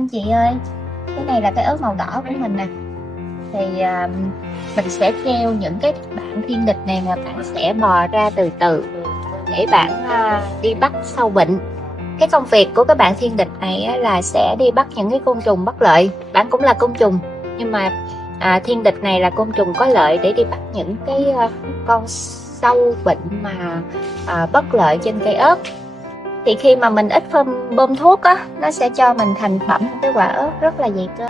Anh chị ơi, cái này là cái ớt màu đỏ của mình nè. Thì mình sẽ treo những cái bạn thiên địch này mà bạn sẽ bò ra từ từ để bạn đi bắt sâu bệnh. Cái công việc của các bạn thiên địch này á, là sẽ đi bắt những cái côn trùng bất lợi. Bạn cũng là côn trùng, nhưng mà thiên địch này là côn trùng có lợi để đi bắt những cái con sâu bệnh mà bất lợi trên cây ớt. Thì khi mà mình ít bơm thuốc á, nó sẽ cho mình thành phẩm cái quả ớt rất là dày cơ.